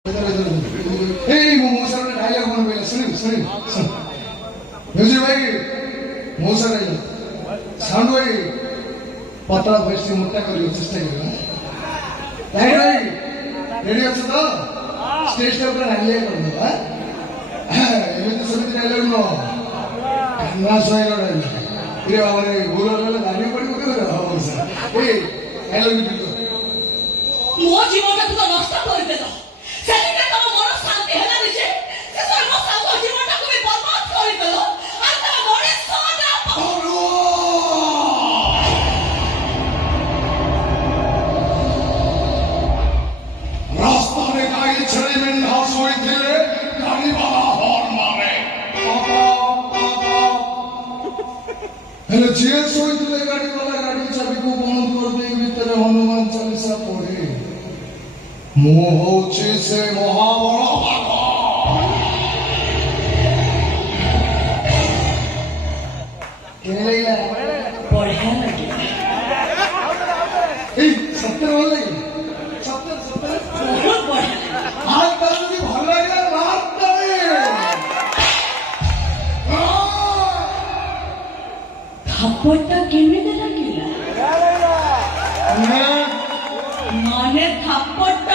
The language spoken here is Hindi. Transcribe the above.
ए मौसा ने डायलॉग मन बोला सुन सुन म्यूजिक भाई मौसा ने साउंड भाई पतला वॉइस से मोटा करियो चेष्टा करियो लाइट भाई रेडी अछ तो स्टेज पे ऊपर डायलॉग करनो हां एमे तो सब डायलॉग नो कन्ना सोइलो डायलॉग इरे बाबा रे बोलो रे गाड़ी पड़ी को मौसा ए डायलॉग बितो मो जीवन को नष्ट कर देलो सेलिका तम मन शांति हैला दिसे से सर्व सागो जीवन को भी बर्बाद कर देलो आ तम मने सोना रास्ता में गाड़ी छड़े में घास हुई थे गाड़ी वाला हॉर्न मारे हेलो जे सोई थे गाड़ी वाला गाड़ी चाबी को बंद कर दे भीतर हनुमान चालीसा पढ़े मुंह होचे से महाबड़ा केले बढ़िया लगे ए सत्तर बोल रही सत्तर बहुत बढ़िया आज तक भी भला गया रात थप्पड़टा केने लागला माने थप्पड़टा